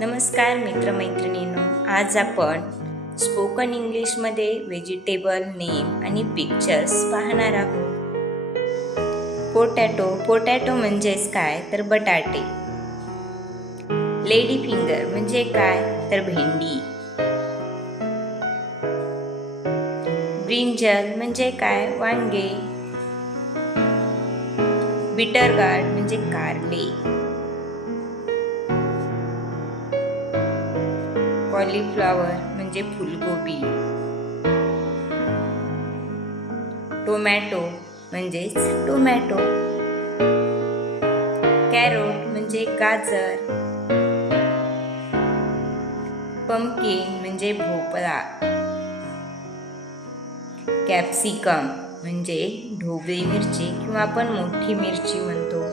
नमस्कार मित्रमैत्रिणींनो, आज आपण स्पोकन इंग्लिशमध्ये व्हेजिटेबल नेम आणि पिक्चर्स पाहणार आहोत. पोटॅटो म्हणजेच काय तर बटाटे. लेडी फिंगर म्हणजे काय तर भेंडी. ब्रिंजल म्हणजे काय वांगे. बिटर गार्ड म्हणजे कारले. कॉलीफ्लॉवर म्हणजे फुलगोबी. टोमॅटो म्हणजेच टोमॅटो. कॅरोट म्हणजे गाजर. पंपकिन म्हणजे भोपळा. कॅप्सिकम म्हणजे ढोबळी मिरची किंवा आपण मोठी मिरची म्हणतो.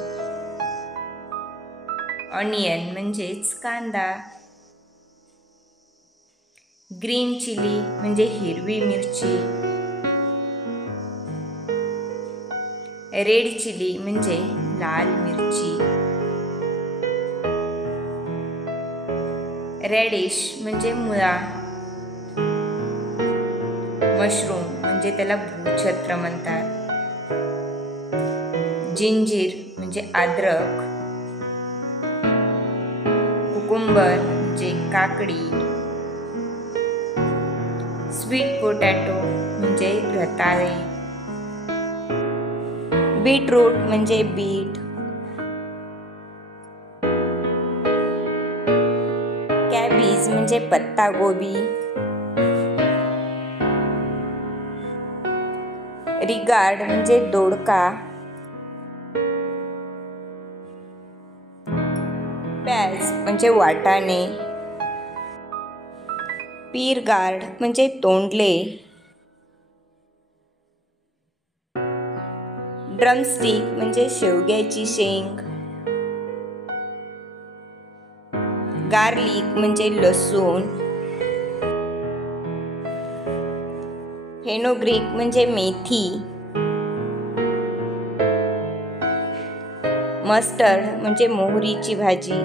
ऑनियन म्हणजेच कांदा. ग्रीन चिली म्हणजे हिरवी मिरची. रेड चिली म्हणजे लाल मिरची. रेडिश म्हणजे मुळा. मशरूम म्हणजे त्याला भूछत्र म्हणतात. जिंजीर म्हणजे अद्रक. कुकुंबर म्हणजे काकडी. स्वीट पोटॅटो म्हणजे रताळे. बीटरूट म्हणजे बीट. कॅबेज म्हणजे पत्ता गोबी. रिगार्ड म्हणजे दोडका. प्याज म्हणजे वाटाणे. पीर गार्ड म्हणजे तोंडले. ड्रमस्टिक म्हणजे शेवग्याची शेंग. गार्लिक म्हणजे लसूण. फेनोग्रीक म्हणजे मेथी. मस्टर्ड म्हणजे मोहरीची भाजी.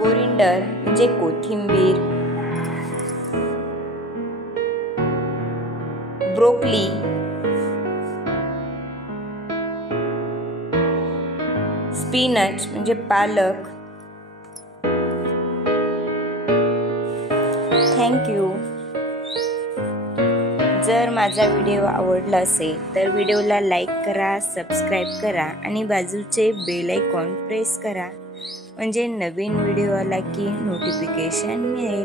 कोरिंडर म्हणजे कोथिंबीर. ब्रोकली. स्पिनच म्हणजे पालक. थँक्यू. जर माझा व्हिडिओ आवडला असेल तर व्हिडिओला लाईक करा, सबस्क्राईब करा आणि बाजूचे बेल आयकॉन प्रेस करा, म्हणजे नवीन व्हिडिओ आला की नोटिफिकेशन मिळेल.